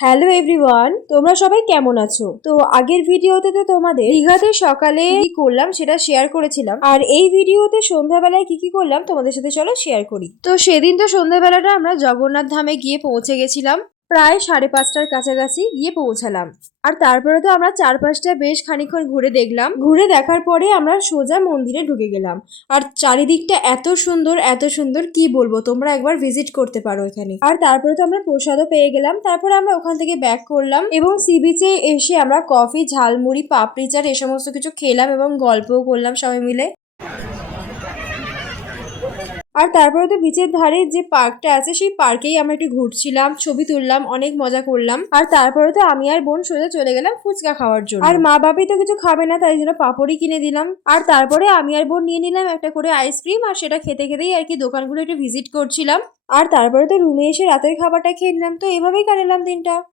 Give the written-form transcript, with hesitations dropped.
Hello everyone, তোমরা সবাই কেমন আছো? তো আগের ভিডিওতে তো তোমাদের দীঘাতে সকালে কি করলাম সেটা শেয়ার করেছিলাম, আর এই ভিডিওতে সন্ধ্যাবেলায় কি কি করলাম তোমাদের সাথে চলো শেয়ার করি। তো সেদিন তো সন্ধ্যাবেলাটা আমরা জগন্নাথ ধামে গিয়ে পৌঁছে গেছিলাম, প্রায় 5:30টার কাছাকাছি গিয়ে পৌঁছালাম। আর তারপরে তো আমরা চারপাশটা বেশ খানিকক্ষণ ঘুরে দেখলাম। ঘুরে দেখার পরে আমরা সোজা মন্দিরে ঢুকে গেলাম। আর চারিদিকটা এত সুন্দর এত সুন্দর, কি বলবো, তোমরা একবার ভিজিট করতে পারো এখানে। আর তারপরে তো আমরা প্রসাদও পেয়ে গেলাম। তারপরে আমরা ওখান থেকে ব্যাক করলাম এবং সি বিচে এসে আমরা কফি, ঝালমুড়ি, পাপড়ি চাট এ সমস্ত কিছু খেলাম এবং গল্পও করলাম সবাই মিলে। আর তারপরে তো বিচের ধারে যে পার্কটা আছে সেই পার্কেই আমরা একটু ঘুরছিলাম, ছবি তুললাম, অনেক মজা করলাম। আর তারপরে তো আমি আর বোন সোজা চলে গেলাম ফুচকা খাওয়ার জন্য। আর মা বাপি তো কিছু খাবে না, তাই জন্য পাপড়ি কিনে দিলাম। আর তারপরে আমি আর বোন নিয়ে নিলাম একটা করে আইসক্রিম, আর সেটা খেতে খেতেই আর কি দোকানগুলো একটু ভিজিট করছিলাম। আর তারপরে তো রুমে এসে রাতের খাবারটা খেয়ে নিলাম। তো এভাবেই কাটালাম দিনটা।